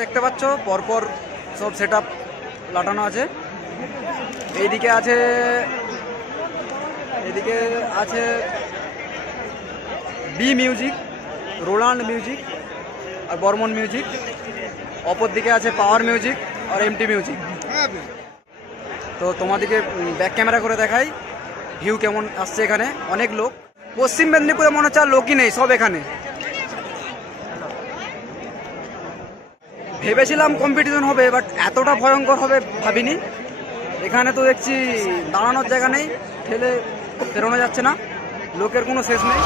দেখতে পাচ্ছ পরপর সব সেট আপ লাটানো আছে। এইদিকে আছে বি মিউজিক, রোলান্ড মিউজিক আর বর্মন মিউজিক। অপর দিকে আছে পাওয়ার মিউজিক আর এমটি মিউজিক। তো তোমাদেরকে ব্যাক ক্যামেরা করে দেখাই ভিউ কেমন আসছে। এখানে অনেক লোক, পশ্চিম মেদিনীপুরে মনে হচ্ছে আর লোকই নেই, সব এখানে। ভেবেছিলাম কম্পিটিশন হবে, বাট এতটা ভয়ঙ্কর হবে ভাবিনি। এখানে তো দেখছি দাঁড়ানোর জায়গা নেই, ঠেলে বেরোনো যাচ্ছে না, লোকের কোনো শেষ নেই।